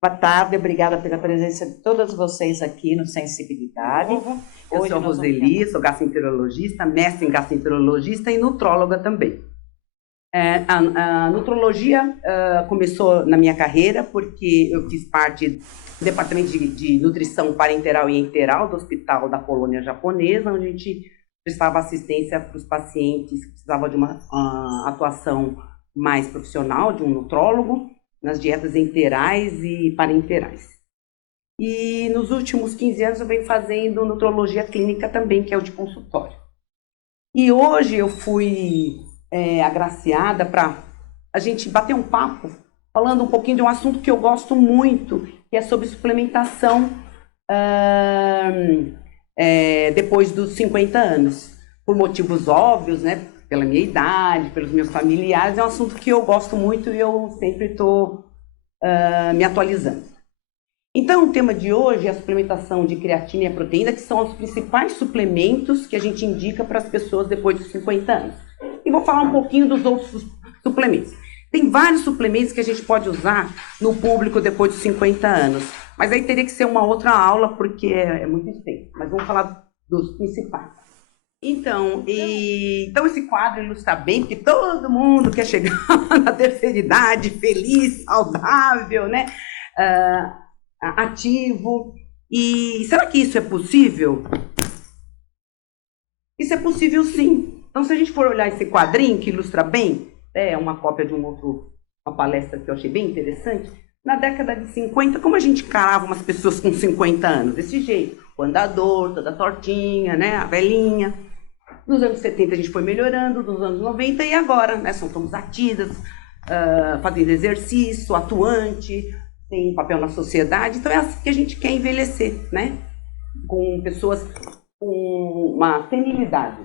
Boa tarde, obrigada pela presença de todas vocês aqui no Sensibilidade. Eu sou a Roseli, sou gastroenterologista, mestre em gastroenterologista e nutróloga também. A nutrologia começou na minha carreira porque eu fiz parte do departamento de nutrição parenteral e enteral do Hospital da Colônia Japonesa, onde a gente prestava assistência para os pacientes que precisavam de uma atuação mais profissional, de um nutrólogo, nas dietas enterais e parenterais. E nos últimos 15 anos eu venho fazendo nutrologia clínica também, que é o de consultório. E hoje eu fui agraciada para a gente bater um papo, falando um pouquinho de um assunto que eu gosto muito, que é sobre suplementação depois dos 50 anos. Por motivos óbvios, né? Pela minha idade, pelos meus familiares, é um assunto que eu gosto muito e eu sempre estou me atualizando. Então, o tema de hoje é a suplementação de creatina e a proteína, que são os principais suplementos que a gente indica para as pessoas depois dos 50 anos. E vou falar um pouquinho dos outros suplementos. Tem vários suplementos que a gente pode usar no público depois dos 50 anos, mas aí teria que ser uma outra aula, porque é muito extenso. Mas vamos falar dos principais. Então esse quadro ilustra bem que todo mundo quer chegar na terceira idade, feliz, saudável, né? Ativo. E será que isso é possível? Isso é possível, sim. Então, se a gente for olhar esse quadrinho que ilustra bem, é uma cópia de uma palestra que eu achei bem interessante. Na década de 50, como a gente encarava umas pessoas com 50 anos? Desse jeito, o andador, toda tortinha, né? A velhinha. Nos anos 70 a gente foi melhorando, nos anos 90 e agora, né? Somos ativas, fazendo exercício, atuante, tem papel na sociedade. Então é assim que a gente quer envelhecer, né? Com pessoas com uma senilidade.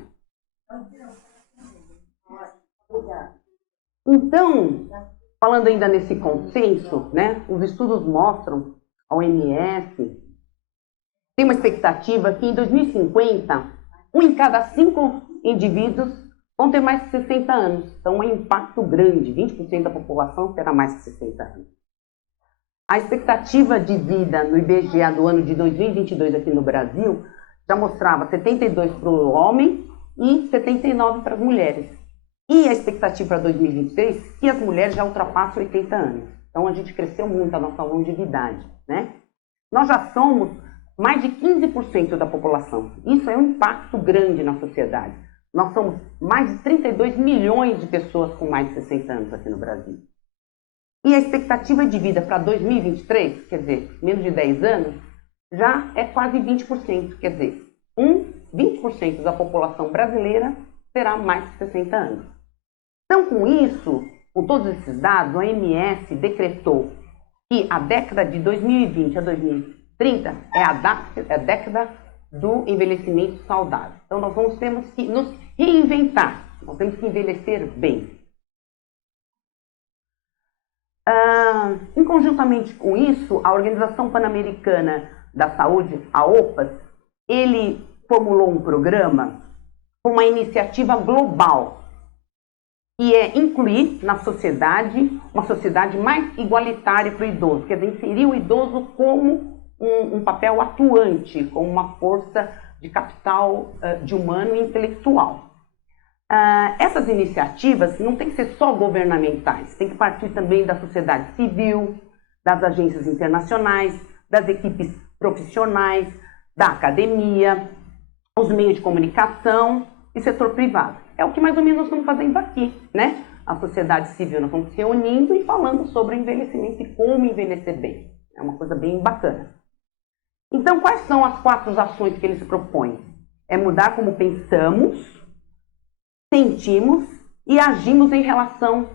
Então, falando ainda nesse consenso, né? Os estudos mostram, a OMS tem uma expectativa que em 2050 1 em cada 5 indivíduos vão ter mais de 60 anos. Então, é um impacto grande. 20% da população terá mais de 60 anos. A expectativa de vida no IBGE do ano de 2022 aqui no Brasil já mostrava 72 para o homem e 79 para as mulheres. E a expectativa para 2026 é que as mulheres já ultrapassam 80 anos. Então, a gente cresceu muito a nossa longevidade, né? Nós já somos mais de 15% da população. Isso é um impacto grande na sociedade. Nós somos mais de 32 milhões de pessoas com mais de 60 anos aqui no Brasil. E a expectativa de vida para 2023, quer dizer, menos de 10 anos, já é quase 20%. Quer dizer, 20% da população brasileira terá mais de 60 anos. Então, com isso, com todos esses dados, a OMS decretou que a década de 2020 a 2030 é a década do envelhecimento saudável. Então, nós temos que nos reinventar, nós temos que envelhecer bem. Conjuntamente com isso, a Organização Pan-Americana da Saúde, a OPAS, ele formulou um programa, uma iniciativa global, que é incluir na sociedade, uma sociedade mais igualitária para o idoso, quer dizer, inserir o idoso como um papel atuante, como uma força de capital de humano e intelectual. Essas iniciativas não tem que ser só governamentais, tem que partir também da sociedade civil, das agências internacionais, das equipes profissionais, da academia, os meios de comunicação e setor privado. É o que mais ou menos nós estamos fazendo aqui, né? A sociedade civil, nós estamos se reunindo e falando sobre o envelhecimento e como envelhecer bem. É uma coisa bem bacana. Então, quais são as 4 ações que eles propõem? É mudar como pensamos, sentimos e agimos em relação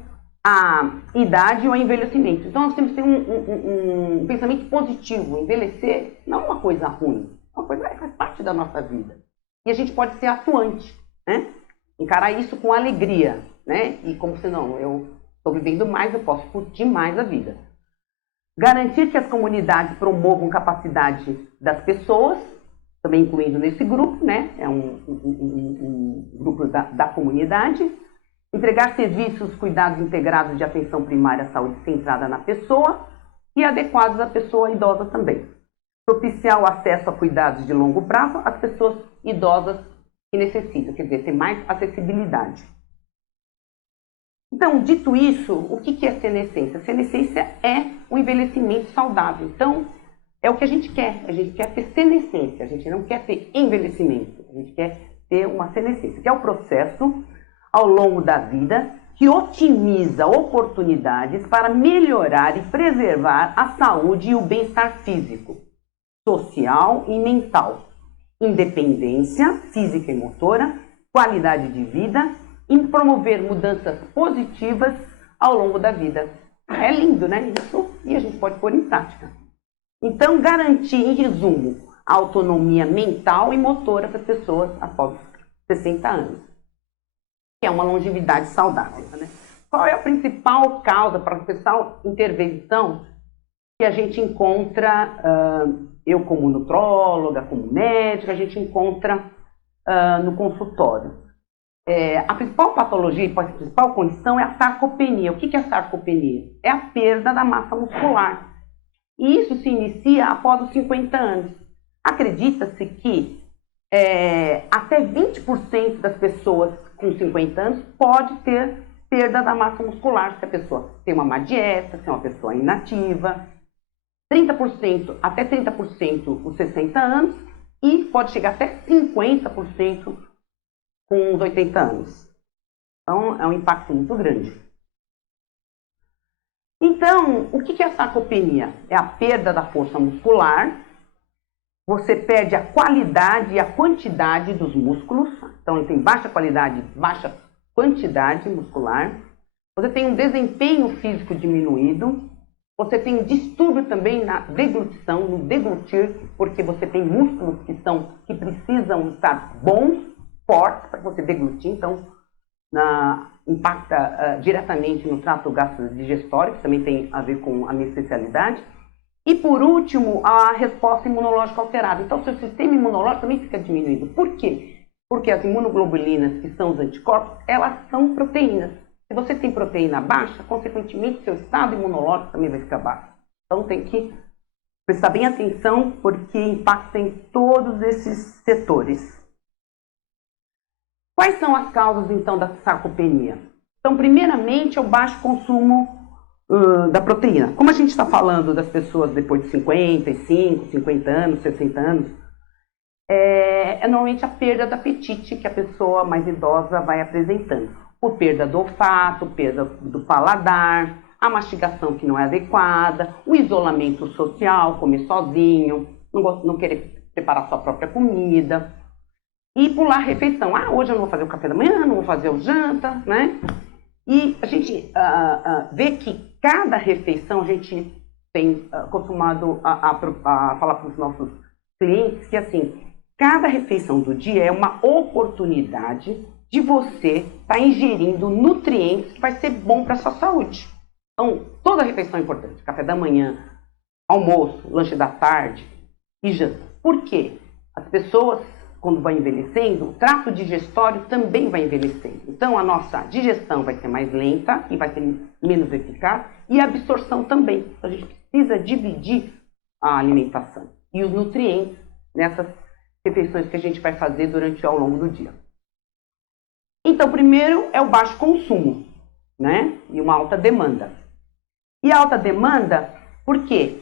à idade ou ao envelhecimento. Então, nós temos que ter um pensamento positivo. Envelhecer não é uma coisa ruim, é uma coisa que faz parte da nossa vida. E a gente pode ser atuante, né? Encarar isso com alegria, né? E como se não, eu estou vivendo mais, eu posso curtir mais a vida. Garantir que as comunidades promovam capacidade das pessoas, também incluindo nesse grupo, né? É um grupo da comunidade. Entregar serviços, cuidados integrados de atenção primária à saúde centrada na pessoa e adequados à pessoa idosa também. Propiciar o acesso a cuidados de longo prazo às pessoas idosas que necessitam, quer dizer, ter mais acessibilidade. Então, dito isso, o que é senescência? Senescência é um envelhecimento saudável. Então, é o que a gente quer. A gente quer ter senescência, a gente não quer ter envelhecimento. A gente quer ter uma senescência, que é o processo ao longo da vida que otimiza oportunidades para melhorar e preservar a saúde e o bem-estar físico, social e mental, independência física e motora, qualidade de vida e promover mudanças positivas ao longo da vida. É lindo, né? Isso, e a gente pode pôr em prática. Então, garantir, em resumo, a autonomia mental e motora para as pessoas após 60 anos, que é uma longevidade saudável, né? Qual é a principal causa para a principal intervenção que a gente encontra, eu como nutróloga, como médica, a gente encontra no consultório? A principal patologia, a principal condição é a sarcopenia. O que é a sarcopenia? É a perda da massa muscular. E isso se inicia após os 50 anos. Acredita-se que até 20% das pessoas com 50 anos pode ter perda da massa muscular, se a pessoa tem uma má dieta, se é uma pessoa inativa. 30%, até 30% os 60 anos e pode chegar até 50% com os 80 anos. Então, é um impacto muito grande. Então, o que é a sarcopenia? É a perda da força muscular. Você perde a qualidade e a quantidade dos músculos. Então, ele tem baixa qualidade, baixa quantidade muscular. Você tem um desempenho físico diminuído. Você tem um distúrbio também na deglutição, no deglutir, porque você tem músculos que precisam estar bons, fortes, para você deglutir. Então, impacta diretamente no trato gastrodigestório, que também tem a ver com a minha especialidade. E, por último, a resposta imunológica alterada. Então, o seu sistema imunológico também fica diminuído. Por quê? Porque as imunoglobulinas, que são os anticorpos, elas são proteínas. Se você tem proteína baixa, consequentemente, seu estado imunológico também vai ficar baixo. Então, tem que prestar bem atenção, porque impacta em todos esses setores. Quais são as causas, então, da sarcopenia? Então, primeiramente, é o baixo consumo da proteína. Como a gente está falando das pessoas depois de 55, 50 anos, 60 anos, é normalmente a perda do apetite que a pessoa mais idosa vai apresentando. Por perda do olfato, perda do paladar, a mastigação que não é adequada, o isolamento social, comer sozinho, não querer preparar sua própria comida e pular a refeição. Hoje eu não vou fazer o café da manhã, não vou fazer o janta, né? E a gente vê que cada refeição, a gente tem acostumado a falar para os nossos clientes que, assim, cada refeição do dia é uma oportunidade de você estar ingerindo nutrientes que vai ser bom para a sua saúde. Então, toda refeição é importante. Café da manhã, almoço, lanche da tarde e janta. Por quê? As pessoas, quando vão envelhecendo, o trato digestório também vai envelhecendo. Então, a nossa digestão vai ser mais lenta e vai ser menos eficaz e a absorção também. Então, a gente precisa dividir a alimentação e os nutrientes nessas refeições que a gente vai fazer ao longo do dia. Então, primeiro é o baixo consumo, né? E uma alta demanda. E a alta demanda, por quê?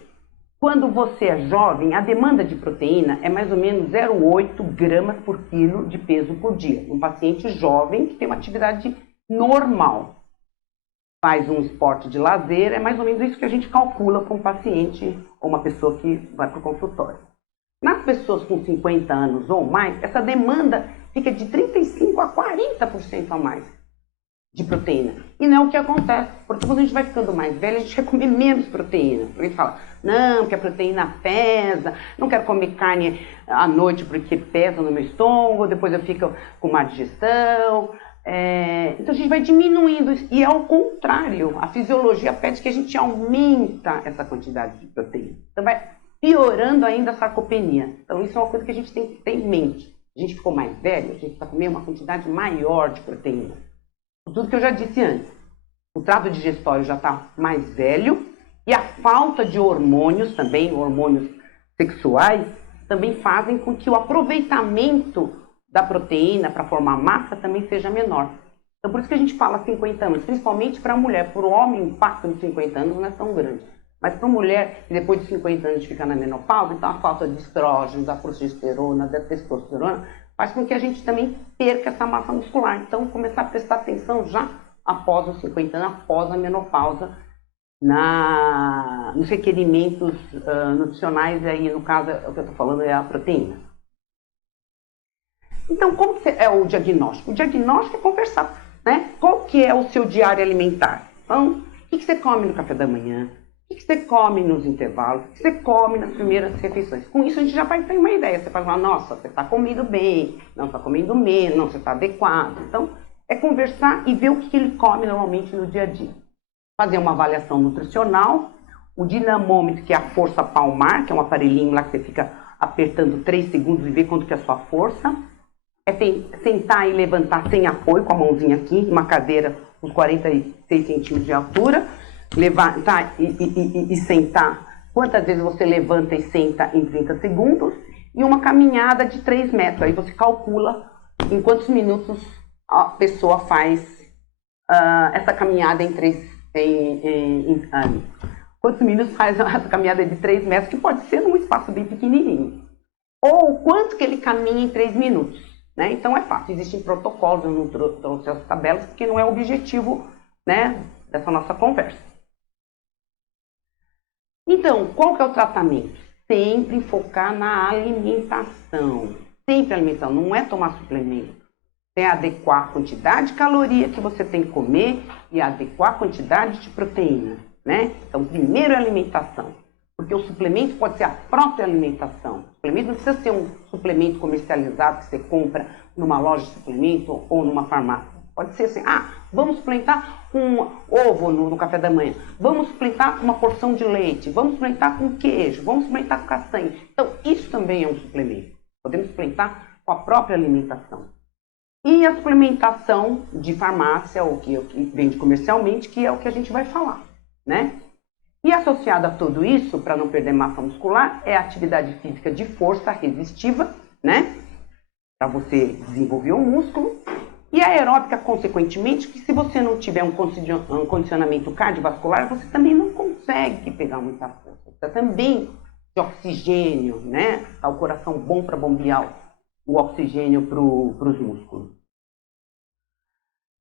Quando você é jovem, a demanda de proteína é mais ou menos 0,8 gramas por quilo de peso por dia. Um paciente jovem que tem uma atividade normal, faz um esporte de lazer, é mais ou menos isso que a gente calcula para um paciente ou uma pessoa que vai para o consultório. Nas pessoas com 50 anos ou mais, essa demanda fica de 35% a 40% a mais de proteína. E não é o que acontece, porque quando a gente vai ficando mais velho, a gente quer comer menos proteína. A gente fala, não, que a proteína pesa, não quero comer carne à noite porque pesa no meu estômago, depois eu fico com má digestão. Então a gente vai diminuindo isso. E ao contrário, a fisiologia pede que a gente aumenta essa quantidade de proteína. Então vai piorando ainda a sarcopenia. Então isso é uma coisa que a gente tem que ter em mente. A gente ficou mais velho, a gente está comendo uma quantidade maior de proteína. tudo que eu já disse antes. O trato digestório já está mais velho e a falta de hormônios também, hormônios sexuais, também fazem com que o aproveitamento da proteína para formar massa também seja menor. Então, por isso que a gente fala 50 anos, principalmente para a mulher. Para o homem, o impacto de 50 anos não é tão grande. Mas para a mulher, depois de 50 anos de ficar na menopausa, então a falta de estrógeno, da progesterona, da testosterona, faz com que a gente também perca essa massa muscular. Então, começar a prestar atenção já após os 50 anos, após a menopausa, nos requerimentos nutricionais, e aí no caso o que eu estou falando é a proteína. Então, como que é o diagnóstico? O diagnóstico é conversar, né? Qual que é o seu diário alimentar? Então, o que você come no café da manhã? O que você come nos intervalos? O que você come nas primeiras refeições? Com isso a gente já vai ter uma ideia. Você vai falar, nossa, você está comendo bem, não está comendo menos, não, você está adequado. Então, é conversar e ver o que ele come normalmente no dia a dia. Fazer uma avaliação nutricional, o dinamômetro, que é a força palmar, que é um aparelhinho lá que você fica apertando 3 segundos e vê quanto que é a sua força. É sentar e levantar sem apoio, com a mãozinha aqui, numa cadeira com 46 centímetros de altura, levantar e sentar. Quantas vezes você levanta e senta em 30 segundos, e uma caminhada de 3 metros. Aí você calcula em quantos minutos a pessoa faz essa caminhada quantos minutos faz essa caminhada de 3 metros, que pode ser num espaço bem pequenininho. Ou quanto que ele caminha em 3 minutos. Né? Então é fácil, existem protocolos, eu não trouxe as tabelas, porque não é o objetivo, né, dessa nossa conversa. Então, qual que é o tratamento? Sempre focar na alimentação. Sempre alimentação, não é tomar suplemento. É adequar a quantidade de caloria que você tem que comer e adequar a quantidade de proteína. Né? Então, primeiro é alimentação. Porque o suplemento pode ser a própria alimentação. O suplemento não precisa ser um suplemento comercializado que você compra numa loja de suplemento ou numa farmácia. Pode ser assim, vamos suplementar com ovo no café da manhã, vamos suplementar com uma porção de leite, vamos suplementar com queijo, vamos suplementar com castanha. Então, isso também é um suplemento. Podemos suplementar com a própria alimentação. E a suplementação de farmácia, ou que vende comercialmente, que é o que a gente vai falar, né? E associado a tudo isso, para não perder massa muscular, é a atividade física de força resistiva, né? Para você desenvolver o músculo. E a aeróbica, consequentemente, que se você não tiver um condicionamento cardiovascular, você também não consegue pegar muita força. Precisa também de oxigênio, né? Tá o coração bom para bombear o oxigênio para os músculos.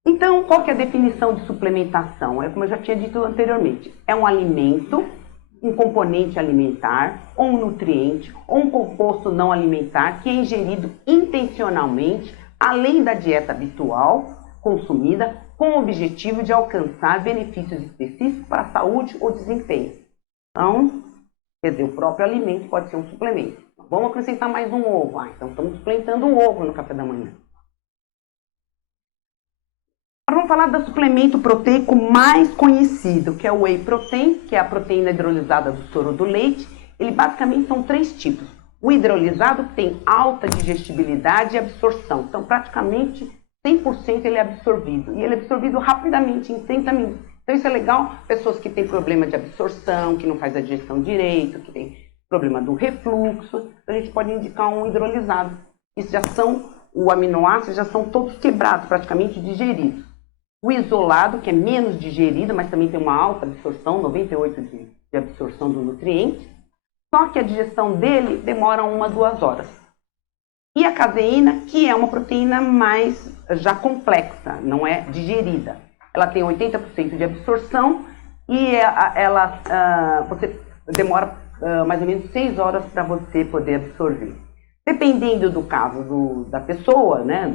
Então, qual que é a definição de suplementação? É como eu já tinha dito anteriormente. É um alimento, um componente alimentar, ou um nutriente, ou um composto não alimentar que é ingerido intencionalmente, além da dieta habitual consumida, com o objetivo de alcançar benefícios específicos para a saúde ou desempenho. Então, quer dizer, o próprio alimento pode ser um suplemento. Vamos acrescentar mais um ovo. Então estamos suplementando um ovo no café da manhã. Agora vamos falar do suplemento proteico mais conhecido, que é o Whey Protein, que é a proteína hidrolisada do soro do leite. Ele basicamente são 3 tipos. O hidrolisado tem alta digestibilidade e absorção. Então, praticamente 100% ele é absorvido. E ele é absorvido rapidamente, em 30 minutos. Então, isso é legal. Pessoas que têm problema de absorção, que não faz a digestão direito, que tem problema do refluxo, a gente pode indicar um hidrolisado. Isso já são, o aminoácidos já são todos quebrados, praticamente digeridos. O isolado, que é menos digerido, mas também tem uma alta absorção, 98% de absorção do nutriente. Só que a digestão dele demora 1 a 2 horas. E a caseína, que é uma proteína mais já complexa, não é digerida. Ela tem 80% de absorção e você demora mais ou menos 6 horas para você poder absorver. Dependendo do caso da pessoa, né,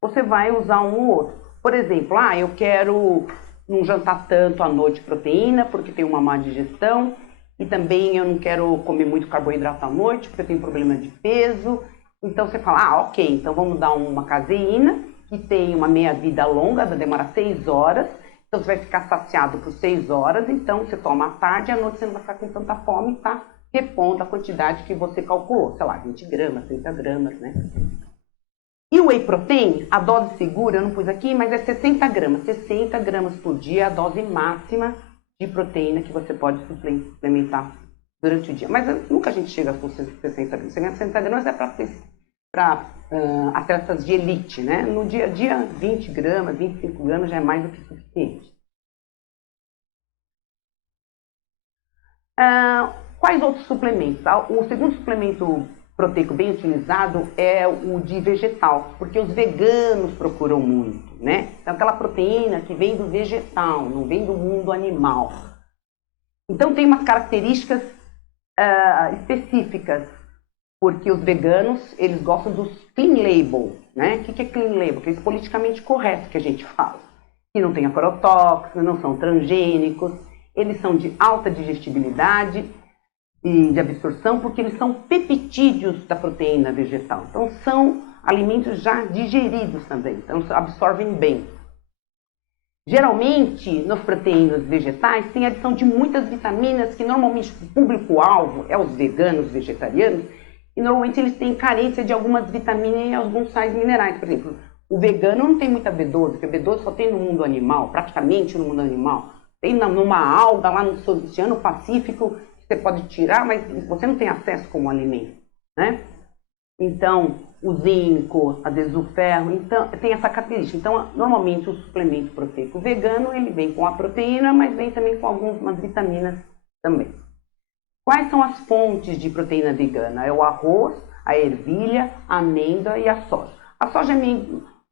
você vai usar um ou outro. Por exemplo, eu quero não jantar tanto à noite proteína, porque tem uma má digestão. E também eu não quero comer muito carboidrato à noite, porque eu tenho problema de peso. Então você fala, ok, então vamos dar uma caseína, que tem uma meia-vida longa, demora 6 horas. Então você vai ficar saciado por 6 horas, então você toma à tarde, à noite você não vai ficar com tanta fome e tá repondo a quantidade que você calculou. Sei lá, 20 gramas, 30 gramas, né? E o whey protein, a dose segura, eu não pus aqui, mas é 60 gramas. 60 gramas por dia é a dose máxima de proteína que você pode suplementar durante o dia. Mas nunca a gente chega com 60 gramas. 60 gramas é para atletas de elite, né? No dia a dia, 20 gramas, 25 gramas já é mais do que suficiente. Quais outros suplementos? O segundo suplemento proteico bem utilizado é o de vegetal, porque os veganos procuram muito, né? Então, aquela proteína que vem do vegetal, não vem do mundo animal. Então, tem umas características específicas, porque os veganos, eles gostam dos clean label, né? O que é clean label? Aqueles politicamente corretos que a gente fala. Que não tem agrotóxico, não são transgênicos, eles são de alta digestibilidade e de absorção, porque eles são peptídeos da proteína vegetal. Então, são alimentos já digeridos também, então absorvem bem. Geralmente, nas proteínas vegetais, tem adição de muitas vitaminas que normalmente o público-alvo é os veganos, vegetarianos, e normalmente eles têm carência de algumas vitaminas e alguns sais minerais. Por exemplo, o vegano não tem muita B12, porque B12 só tem no mundo animal, praticamente no mundo animal. Tem numa alga lá no Oceano Pacífico, você pode tirar, mas você não tem acesso como alimento, né? Então, o zinco, às vezes o ferro, então, tem essa característica. Então, normalmente o suplemento proteico vegano, ele vem com a proteína, mas vem também com algumas vitaminas também. Quais são as fontes de proteína vegana? É o arroz, a ervilha, a amêndoa e a soja. A soja é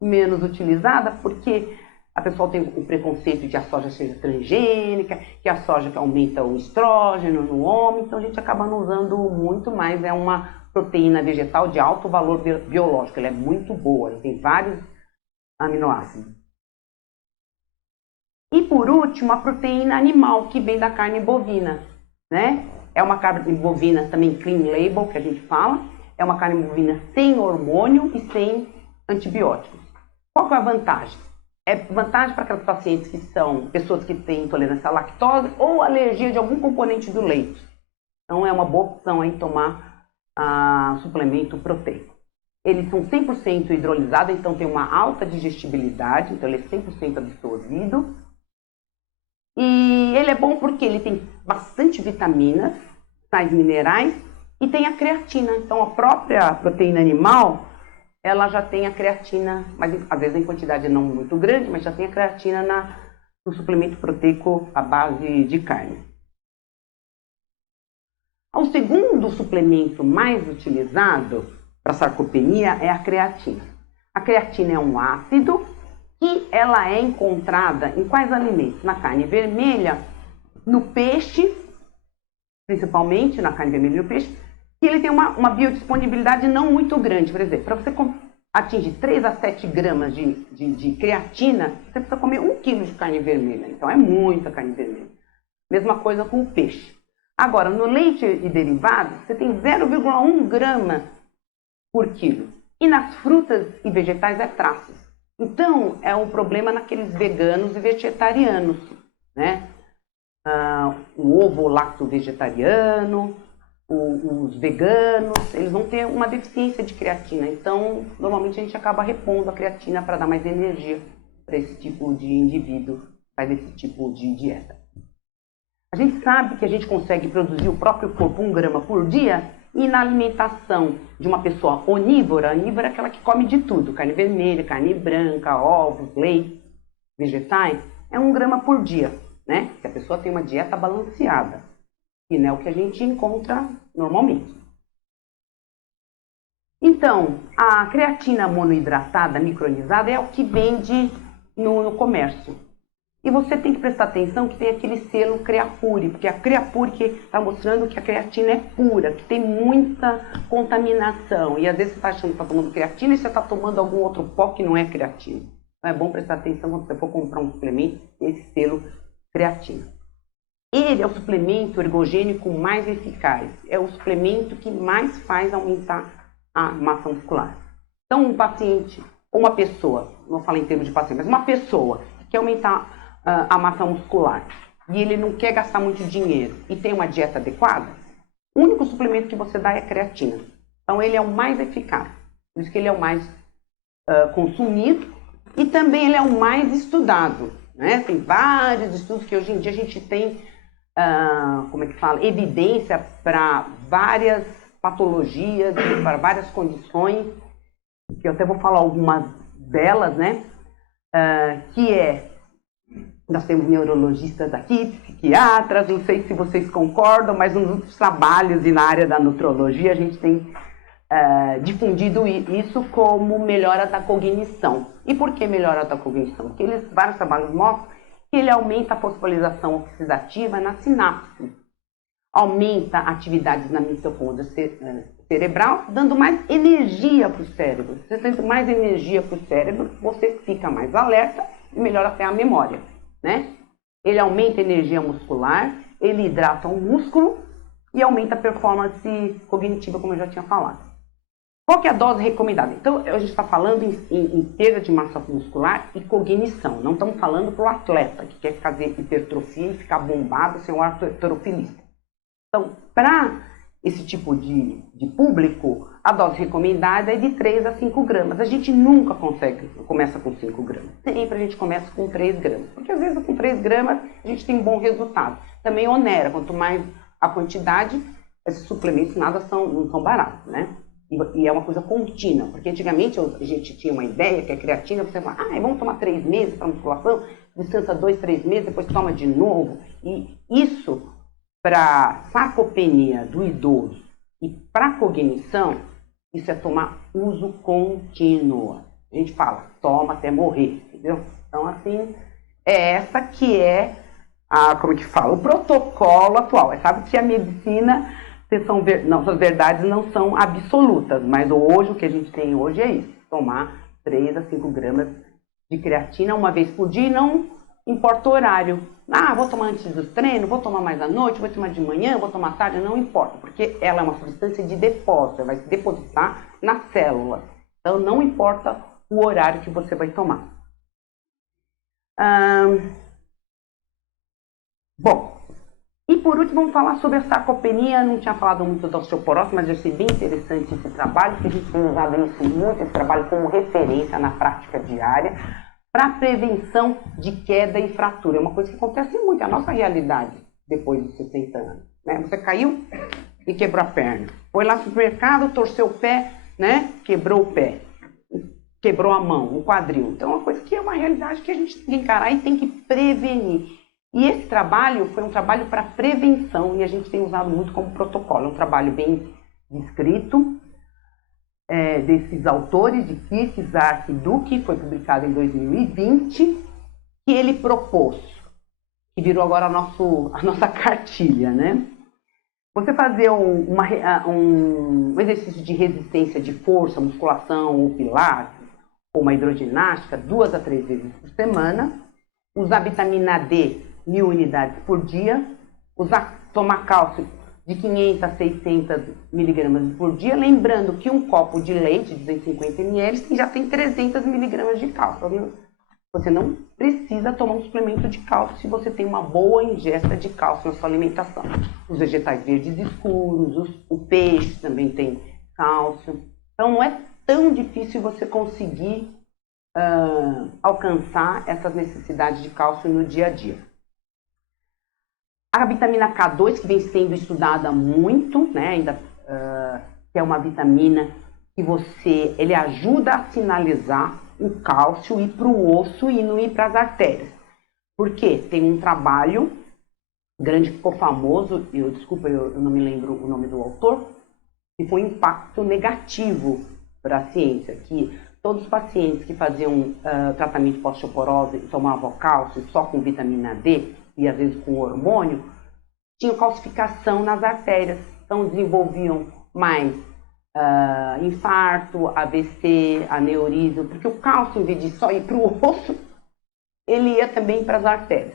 menos utilizada porque a pessoa tem o preconceito de a soja seja transgênica, que a soja que aumenta o estrógeno no homem, então a gente acaba não usando muito mais. É uma proteína vegetal de alto valor biológico, ela é muito boa, ela tem vários aminoácidos. E por último, a proteína animal, que vem da carne bovina, né? É uma carne bovina também clean label, que a gente fala, é uma carne bovina sem hormônio e sem antibióticos. Qual que é a vantagem? É vantagem para aquelas pacientes que são pessoas que têm intolerância à lactose ou alergia de algum componente do leite. Então, é uma boa opção aí tomar suplemento proteico. Eles são 100% hidrolisados, então tem uma alta digestibilidade, então ele é 100% absorvido. E ele é bom porque ele tem bastante vitaminas, sais minerais e tem a creatina. Então, a própria proteína animal, ela já tem a creatina, mas às vezes em quantidade não muito grande, mas já tem a creatina no suplemento proteico à base de carne. O segundo suplemento mais utilizado para sarcopenia é a creatina. A creatina é um ácido que ela é encontrada em quais alimentos? Na carne vermelha, no peixe, principalmente na carne vermelha e no peixe, que ele tem uma biodisponibilidade não muito grande. Por exemplo, para você atingir 3 a 7 gramas de creatina, você precisa comer 1 quilo de carne vermelha. Então, é muita carne vermelha. Mesma coisa com o peixe. Agora, no leite e derivados, você tem 0,1 grama por quilo. E nas frutas e vegetais é traços. Então, é um problema naqueles veganos e vegetarianos, né? O ovo lacto vegetariano, os veganos, eles vão ter uma deficiência de creatina. Então, normalmente a gente acaba repondo a creatina para dar mais energia para esse tipo de indivíduo, faz esse tipo de dieta. A gente sabe que a gente consegue produzir o próprio corpo 1 grama por dia, e na alimentação de uma pessoa onívora é aquela que come de tudo, carne vermelha, carne branca, ovos, leite, vegetais, é 1 grama por dia, né? Se a pessoa tem uma dieta balanceada. E não é o que a gente encontra normalmente. Então, a creatina monoidratada, micronizada, é o que vende no comércio. E você tem que prestar atenção que tem aquele selo Creapure, porque a Creapure que está mostrando que a creatina é pura, que tem muita contaminação. E às vezes você está achando que está tomando creatina e você está tomando algum outro pó que não é creatina. Então é bom prestar atenção quando você for comprar um suplemento, esse selo creatina. Ele é o suplemento ergogênico mais eficaz. É o suplemento que mais faz aumentar a massa muscular. Então, um paciente, ou uma pessoa, não falo em termos de paciente, mas uma pessoa que quer aumentar a massa muscular e ele não quer gastar muito dinheiro e tem uma dieta adequada, o único suplemento que você dá é creatina. Então, ele é o mais eficaz. Por isso que ele é o mais consumido e também ele é o mais estudado, né? Tem vários estudos que hoje em dia a gente tem, como é que fala, evidência para várias patologias, para várias condições, que eu até vou falar algumas delas, né? Nós temos neurologistas aqui, psiquiatras, não sei se vocês concordam, mas nos trabalhos e na área da nutrologia a gente tem difundido isso como melhora da cognição. E por que melhora da cognição? Porque vários trabalhos mostram que ele aumenta a fosforilação oxidativa na sinapse, aumenta atividades na mitocôndria cerebral, dando mais energia para o cérebro. Você tendo mais energia para o cérebro, você fica mais alerta e melhora até a memória, né? Ele aumenta a energia muscular, ele hidrata o músculo e aumenta a performance cognitiva, como eu já tinha falado. Qual que é a dose recomendada? Então, a gente está falando em perda de massa muscular e cognição. Não estamos falando para o atleta que quer fazer hipertrofia e ficar bombado, ser um halterofilista. Então, para esse tipo de público, a dose recomendada é de 3 a 5 gramas. A gente nunca começa com 5 gramas. Sempre a gente começa com 3 gramas. Porque às vezes com 3 gramas a gente tem um bom resultado. Também onera, quanto mais a quantidade, esses suplementos não são baratos, né? E é uma coisa contínua, porque antigamente a gente tinha uma ideia que a creatina, você fala, vamos tomar 3 meses para musculação, descansa 2, 3 meses, depois toma de novo. E isso, para sarcopenia do idoso e para cognição, isso é tomar uso contínuo. A gente fala, toma até morrer, entendeu? Então, assim, essa que é o protocolo atual. Sabe que a medicina... As verdades não são absolutas, mas hoje o que a gente tem hoje é isso, tomar 3 a 5 gramas de creatina uma vez por dia e não importa o horário. Vou tomar antes do treino, vou tomar mais à noite, vou tomar de manhã, vou tomar tarde, não importa, porque ela é uma substância de depósito, ela vai se depositar na célula. Então não importa o horário que você vai tomar. Bom, e por último, vamos falar sobre a sarcopenia. Não tinha falado muito da osteoporose, mas eu achei bem interessante esse trabalho, que a gente tem usado isso muito, esse trabalho como referência na prática diária, para prevenção de queda e fratura. É uma coisa que acontece muito, é a nossa realidade depois de 60 anos. Né? Você caiu e quebrou a perna. Foi lá no supermercado, torceu o pé, né? Quebrou o pé. Quebrou a mão, o quadril. Então é uma coisa que é uma realidade que a gente tem que encarar e tem que prevenir. E esse trabalho foi um trabalho para prevenção e a gente tem usado muito como protocolo. É um trabalho bem descrito desses autores, de Kirk, Zark e Duke, foi publicado em 2020, que ele propôs, que virou agora a nossa cartilha, né? Você fazer um exercício de resistência de força, musculação ou pilates, ou uma hidroginástica, 2 a 3 vezes por semana, usar vitamina D 1.000 unidades por dia, tomar cálcio de 500 a 600 miligramas por dia, lembrando que um copo de leite de 250 ml já tem 300 miligramas de cálcio. Você não precisa tomar um suplemento de cálcio se você tem uma boa ingesta de cálcio na sua alimentação. Os vegetais verdes escuros, o peixe também tem cálcio. Então não é tão difícil você conseguir alcançar essas necessidades de cálcio no dia a dia. A vitamina K2, que vem sendo estudada muito, né, ainda, que é uma vitamina que ele ajuda a sinalizar o cálcio ir para o osso e não ir para as artérias. Por quê? Tem um trabalho grande que ficou famoso, desculpa, eu não me lembro o nome do autor, que foi um impacto negativo para a ciência, que todos os pacientes que faziam tratamento de osteoporose e tomavam cálcio só com vitamina D, e às vezes com hormônio, tinham calcificação nas artérias. Então desenvolviam mais infarto, AVC, aneurisma, porque o cálcio, em vez de só ir para o osso, ele ia também para as artérias.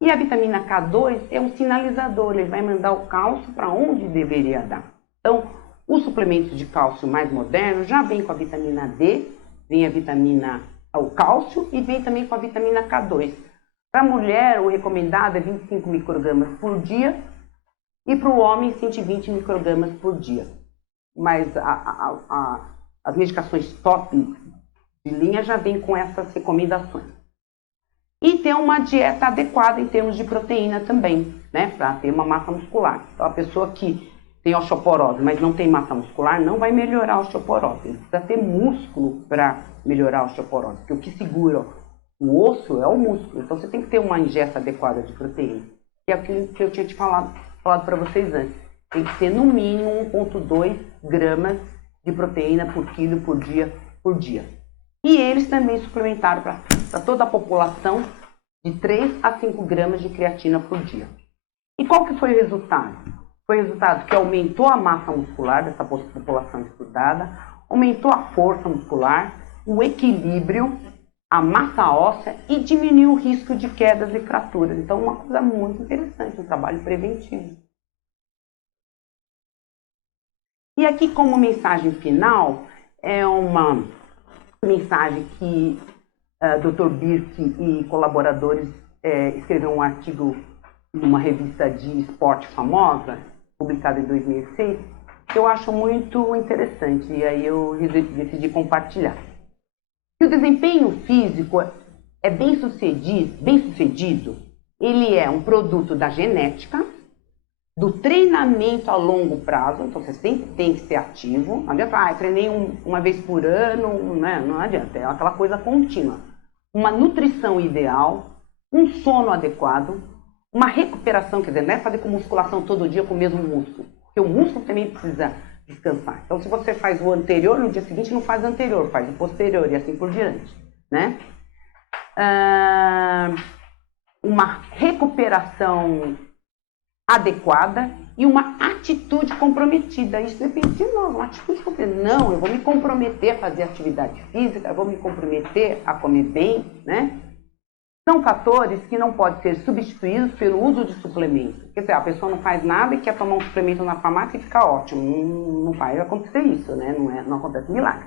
E a vitamina K2 é um sinalizador, ele vai mandar o cálcio para onde deveria dar. Então, os suplementos de cálcio mais modernos já vêm com a vitamina D, vem o cálcio e vem também com a vitamina K2. Para a mulher, o recomendado é 25 microgramas por dia e para o homem 120 microgramas por dia. Mas as medicações top de linha já vem com essas recomendações. E ter uma dieta adequada em termos de proteína também, né? Para ter uma massa muscular. Então, a pessoa que tem osteoporose, mas não tem massa muscular, não vai melhorar a osteoporose. Ele precisa ter músculo para melhorar a osteoporose, porque o que segura o osso é o músculo. Então, você tem que ter uma ingesta adequada de proteína. Que é aquilo que eu tinha te falado para vocês antes. Tem que ter no mínimo 1,2 gramas de proteína por quilo por dia. E eles também suplementaram para toda a população de 3 a 5 gramas de creatina por dia. E qual que foi o resultado? Foi o resultado que aumentou a massa muscular dessa população estudada, aumentou a força muscular, o equilíbrio, a massa óssea e diminuiu o risco de quedas e fraturas. Então, uma coisa muito interessante, um trabalho preventivo. E aqui, como mensagem final, é uma mensagem que Dr. Birk e colaboradores escreveram um artigo numa revista de esporte famosa, publicada em 2006, que eu acho muito interessante, e aí eu decidi compartilhar. Se o desempenho físico é bem sucedido, ele é um produto da genética, do treinamento a longo prazo, então você sempre tem que ser ativo. Não adianta, eu treinei uma vez por ano, né? Não adianta, é aquela coisa contínua. Uma nutrição ideal, um sono adequado, uma recuperação, quer dizer, não é fazer com musculação todo dia com o mesmo músculo, porque o músculo também precisa descansar. Então, se você faz o anterior, no dia seguinte não faz o anterior, faz o posterior e assim por diante, né? Uma recuperação adequada e uma atitude comprometida. Isso depende de nós, uma atitude comprometida. Não, eu vou me comprometer a fazer atividade física, eu vou me comprometer a comer bem, né? São fatores que não podem ser substituídos pelo uso de suplementos. Quer dizer, a pessoa não faz nada e quer tomar um suplemento na farmácia e fica ótimo. Não vai acontecer isso, né? Não acontece milagre.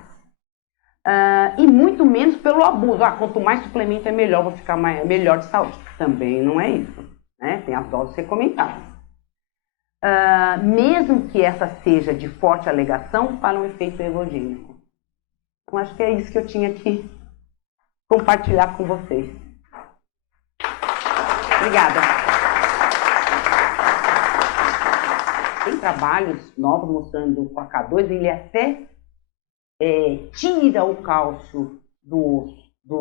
E muito menos pelo abuso. Quanto mais suplemento é melhor, vou ficar melhor de saúde. Também não é isso, né? Tem as doses recomendadas. Mesmo que essa seja de forte alegação para um efeito ergogênico. Então, acho que é isso que eu tinha que compartilhar com vocês. Obrigada. Tem trabalhos novos mostrando que o K2 ele até tira o cálcio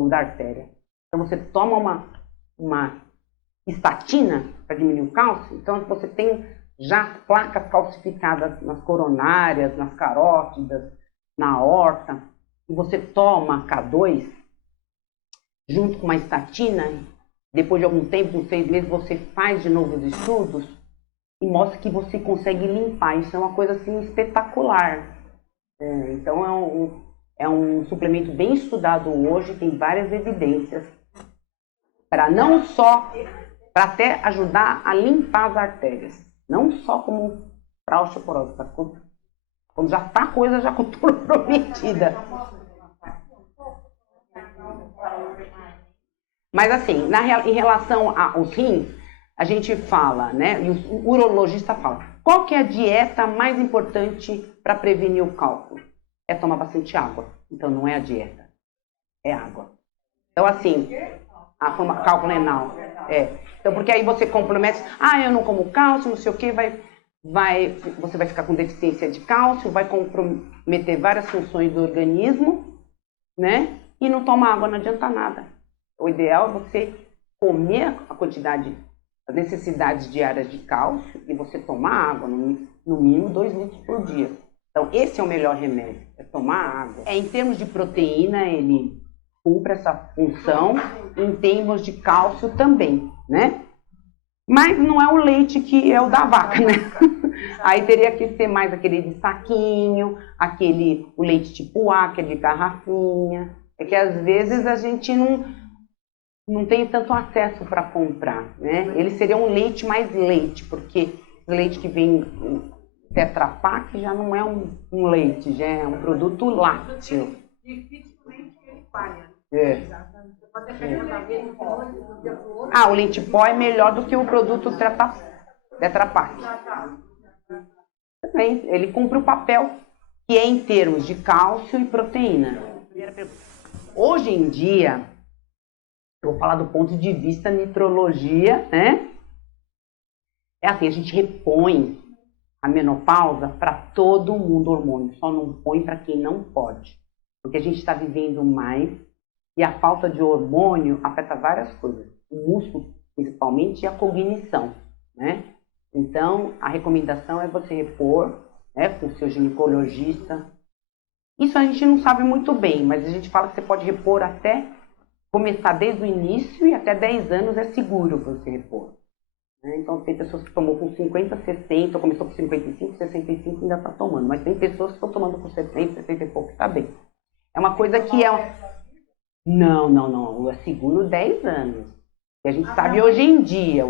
da artéria. Então você toma uma estatina para diminuir o cálcio, então você tem já placas calcificadas nas coronárias, nas carótidas, na aorta, e você toma K2 junto com uma estatina. Depois de algum tempo, uns 6 meses, você faz de novo os estudos e mostra que você consegue limpar. Isso é uma coisa assim espetacular. Então é um suplemento bem estudado hoje, tem várias evidências para não só, para até ajudar a limpar as artérias, não só como para osteoporose, quando já está a coisa já comprometida. Mas assim, em relação aos rins, a gente fala, né, e o urologista fala, qual que é a dieta mais importante para prevenir o cálculo? É tomar bastante água. Então não é a dieta, é água. Então assim, cálculo renal. Então porque aí você compromete, eu não como cálcio, não sei o que, você vai ficar com deficiência de cálcio, vai comprometer várias funções do organismo, né? E não tomar água, não adianta nada. O ideal é você comer a quantidade, as necessidades diárias de cálcio e você tomar água, no mínimo 2 litros por dia. Então, esse é o melhor remédio, é tomar água. Em termos de proteína, ele cumpre essa função, em termos de cálcio também, né? Mas não é o leite que é o da vaca, né? Aí teria que ser mais aquele de saquinho, o leite tipo A, que é de garrafinha. É que às vezes a gente não tem tanto acesso para comprar, né? Ele seria um leite mais leite, porque o leite que vem Tetra Pak já não é um leite, já é um produto lácteo. Dificilmente ele falha. O leite pó é melhor do que o produto Tetra Pak. Também, ele cumpre o papel que é em termos de cálcio e proteína. Hoje em dia, eu vou falar do ponto de vista nitrologia, né? É assim, a gente repõe a menopausa para todo mundo hormônio, só não põe para quem não pode. Porque a gente está vivendo mais e a falta de hormônio afeta várias coisas. O músculo, principalmente, e a cognição, né? Então, a recomendação é você repor, né, com o seu ginecologista. Isso a gente não sabe muito bem, mas a gente fala que você pode repor até começar desde o início e até 10 anos é seguro você repor. Então, tem pessoas que tomou com 50, 60, começou com 55, 65 e ainda está tomando. Mas tem pessoas que estão tomando com 70, 60 e pouco, está bem. É uma coisa que é... Não. É seguro 10 anos. E a gente sabe hoje em dia.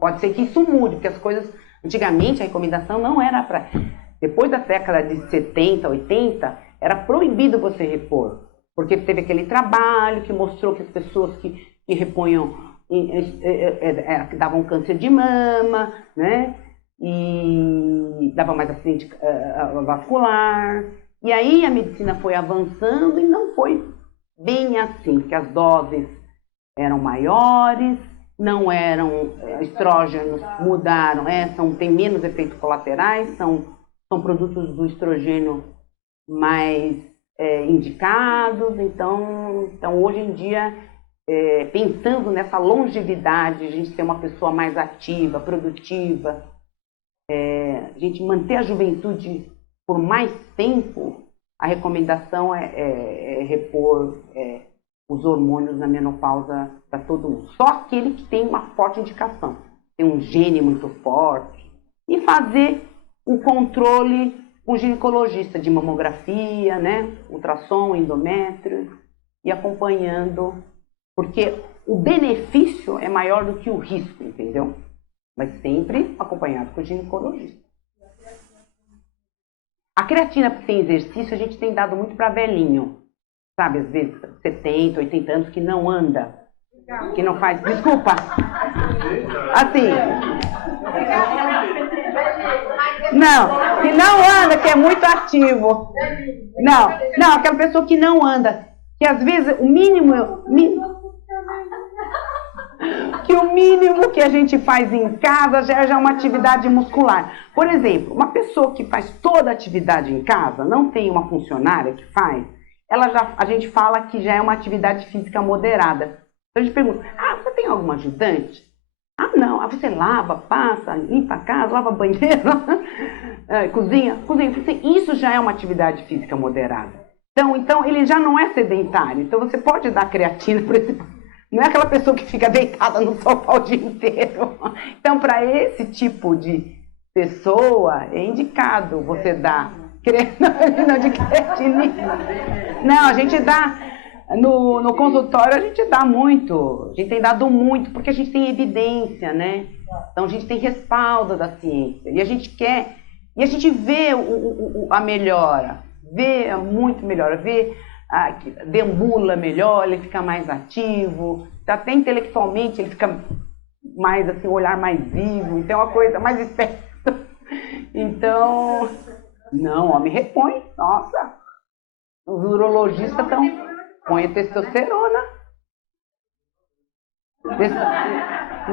Pode ser que isso mude, porque as coisas... Antigamente, a recomendação não era para... Depois da década de 70, 80, era proibido você repor. Porque teve aquele trabalho que mostrou que as pessoas que reponham... que davam câncer de mama, né? E dava mais acidente vascular. E aí a medicina foi avançando e não foi bem assim, porque as doses eram maiores, não eram estrógenos, mudaram, tem menos efeitos colaterais, são produtos do estrogênio mais indicados. Então hoje em dia, pensando nessa longevidade, a gente ser uma pessoa mais ativa, produtiva, a gente manter a juventude por mais tempo, a recomendação é repor os hormônios na menopausa para todo mundo. Só aquele que tem uma forte indicação, tem um gene muito forte, e fazer o controle com o ginecologista de mamografia, né, ultrassom, endométrio, e acompanhando, porque o benefício é maior do que o risco, entendeu? Mas sempre acompanhado com o ginecologista. A creatina sem exercício a gente tem dado muito para velhinho, sabe? Às vezes 70, 80 anos que não anda, que não faz... Desculpa! Assim... Não, que não anda, que é muito ativo. Não, aquela pessoa que não anda, que às vezes o mínimo que a gente faz em casa já é uma atividade muscular. Por exemplo, uma pessoa que faz toda a atividade em casa, não tem uma funcionária que faz, a gente fala que já é uma atividade física moderada. Então a gente pergunta, você tem algum ajudante? Não. Você lava, passa, limpa a casa, lava banheiro, cozinha. Isso já é uma atividade física moderada. Então ele já não é sedentário. Então você pode dar creatina para esse... Não é aquela pessoa que fica deitada no sofá o dia inteiro. Então, para esse tipo de pessoa, é indicado você dar creatina de creatina. Não, a gente dá... No consultório a gente dá muito, a gente tem dado muito, porque a gente tem evidência, né? Então a gente tem respaldo da ciência, e a gente quer, e a gente vê a melhora, vê muito melhora, deambula melhor, ele fica mais ativo, até intelectualmente ele fica mais assim, um olhar mais vivo, então é uma coisa mais esperta. Então, não, homem repõe, nossa, os urologistas estão... Põe a testosterona.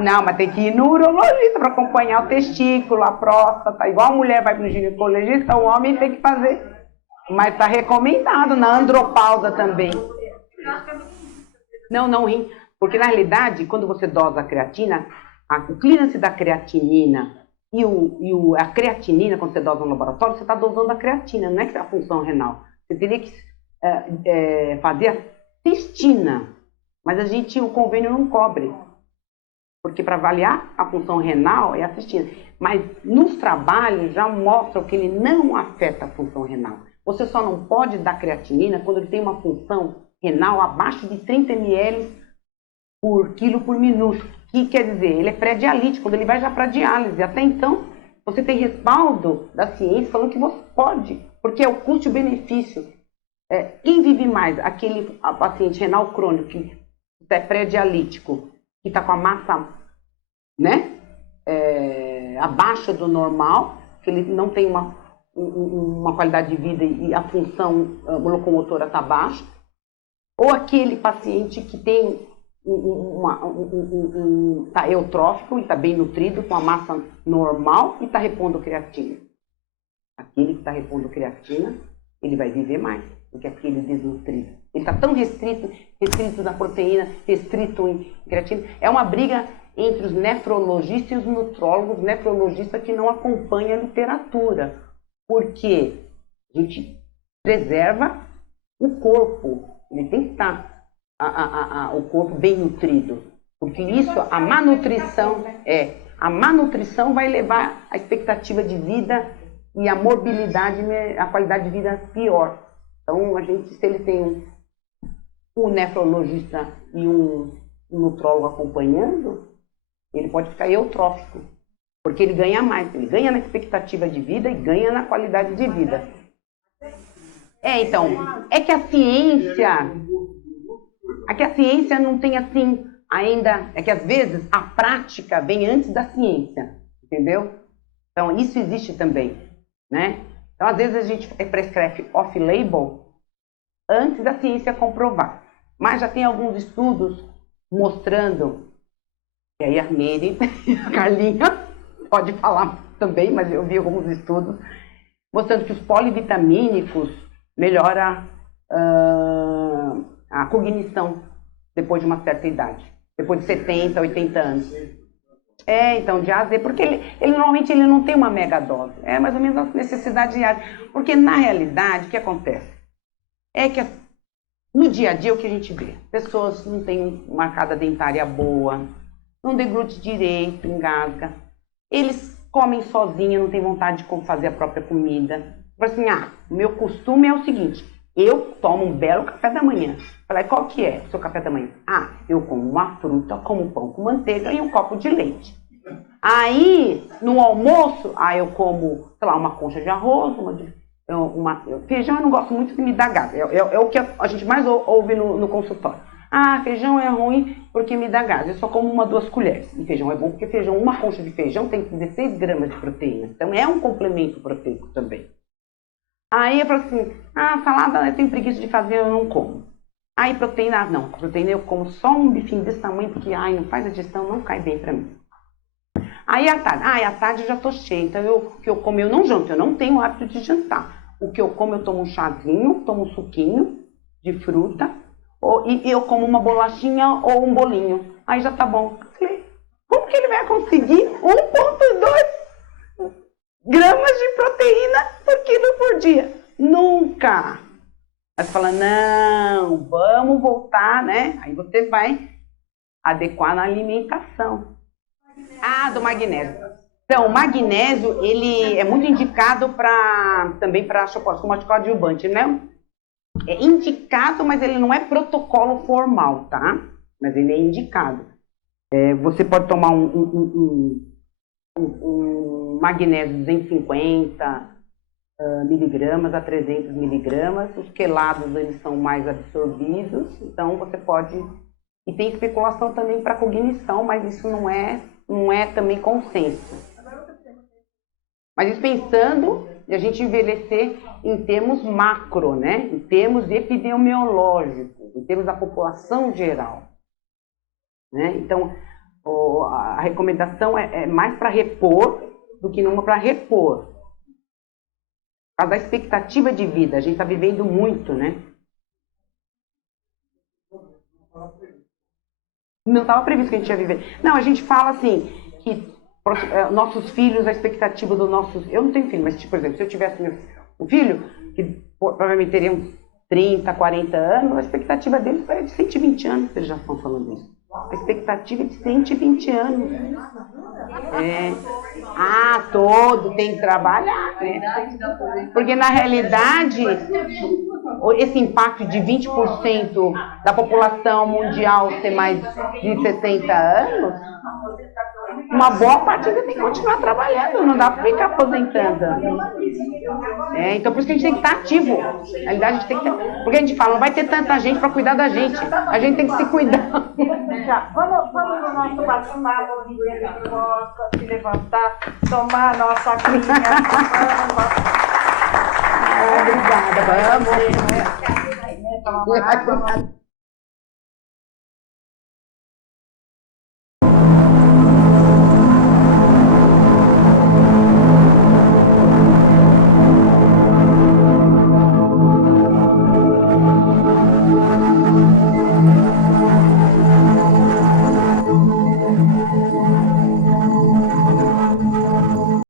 Não, mas tem que ir no urologista para acompanhar o testículo, a próstata. Igual a mulher vai para o ginecologista, o homem tem que fazer. Mas está recomendado na andropausa também. Não rim. Porque na realidade, quando você dosa a creatina, o clearance da creatinina e a creatinina, quando você dosa no laboratório, você está dosando a creatina, não é que é a função renal. Você teria que fazer a cistina, mas o convênio não cobre, porque para avaliar a função renal é a cistina, mas nos trabalhos já mostram que ele não afeta a função renal. Você só não pode dar creatinina quando ele tem uma função renal abaixo de 30 ml por quilo por minuto, que quer dizer, ele é pré-dialítico, quando ele vai já para diálise. Até então, você tem respaldo da ciência falando que você pode, porque é o custo-benefício. Quem vive mais? Aquele paciente renal crônico que é pré-dialítico, que está com a massa, né, abaixo do normal, que ele não tem uma qualidade de vida e a função locomotora está baixa. Ou aquele paciente que tem tá eutrófico e está bem nutrido, com a massa normal e está repondo creatina. Aquele que está repondo creatina, ele vai viver mais do que aquele desnutrido. Ele está tão restrito na proteína, restrito em creatina. É uma briga entre os nefrologistas e os nutrólogos, nefrologistas que não acompanham a literatura. Porque a gente preserva o corpo, ele tem que estar o corpo bem nutrido. Porque isso, a malnutrição vai levar a expectativa de vida e a morbilidade, a qualidade de vida pior. Então, se ele tem um nefrologista e um nutrólogo acompanhando, ele pode ficar eutrófico, porque ele ganha mais, ele ganha na expectativa de vida e ganha na qualidade de vida. Então, é que a ciência não tem assim ainda, é que às vezes a prática vem antes da ciência, entendeu? Então, isso existe também, né? Então, às vezes a gente prescreve off-label antes da ciência comprovar. Mas já tem alguns estudos mostrando, e aí a Meire, a Carlinha, pode falar também, mas eu vi alguns estudos, mostrando que os polivitamínicos melhoram a cognição depois de uma certa idade, depois de 70, 80 anos. Então, de A a Z, porque ele normalmente ele não tem uma mega dose, é mais ou menos a necessidade diária. Porque na realidade, o que acontece? É que no dia a dia o que a gente vê? Pessoas não têm uma arcada dentária boa, não deglute direito, engasga. Eles comem sozinhos, não têm vontade de fazer a própria comida. Assim, o meu costume é o seguinte, eu tomo um belo café da manhã. Falei, qual que é o seu café da manhã? Eu como uma fruta, como pão com manteiga e um copo de leite. Aí, no almoço, eu como, sei lá, uma concha de arroz, feijão eu não gosto muito que me dá gases. É o que a gente mais ouve no consultório. Feijão é ruim porque me dá gases. Eu só como 1, 2 colheres. E feijão é bom porque uma concha de feijão tem 16 gramas de proteína. Então, é um complemento proteico também. Aí eu falo assim, salada eu tenho preguiça de fazer, eu não como. Aí proteína, não, proteína eu como só um bifinho desse tamanho, porque não faz a digestão, não cai bem pra mim. Aí à tarde eu já tô cheia, então o que eu como eu não janto, eu não tenho o hábito de jantar. O que eu como eu tomo um chazinho, tomo um suquinho de fruta, e eu como uma bolachinha ou um bolinho. Aí já tá bom. Falei, como que ele vai conseguir 1,2 gramas de proteína por quilo por dia? Nunca! Aí você fala, não, vamos voltar, né? Aí você vai adequar na alimentação. Do magnésio. Então, o magnésio, ele é muito indicado também para como coadjuvante, né? É indicado, mas ele não é protocolo formal, tá? Mas ele é indicado. Você pode tomar um magnésio 250 miligramas a 300 miligramas. Os quelados, eles são mais absorvidos, então você pode... E tem especulação também para cognição, mas isso não é também consenso. Mas isso pensando em a gente envelhecer em termos macro, né? Em termos epidemiológicos, em termos da população geral. Né? Então, a recomendação é mais para repor do que não para repor. Por causa da expectativa de vida, a gente está vivendo muito, né? Não estava previsto que a gente ia viver. Não, a gente fala assim, que nossos filhos, a expectativa dos nossos... Eu não tenho filho, mas, por exemplo, se eu tivesse um filho, que provavelmente teria uns 30, 40 anos, a expectativa deles é de 120 anos, eles já estão falando isso. A expectativa é de 120 anos. Todo tem que trabalhar, né? Porque, na realidade, esse impacto de 20% da população mundial ter mais de 60 anos, uma boa parte ainda tem que continuar trabalhando, não dá para ficar aposentando. Então, por isso que a gente tem que estar ativo. Na realidade, a gente tem que ter... Porque a gente fala, não vai ter tanta gente para cuidar da gente. A gente tem que se cuidar. Vamos no nosso bate-papo, se levantar, tomar a nossa aguinha. Obrigada. Vamos. Tomar água.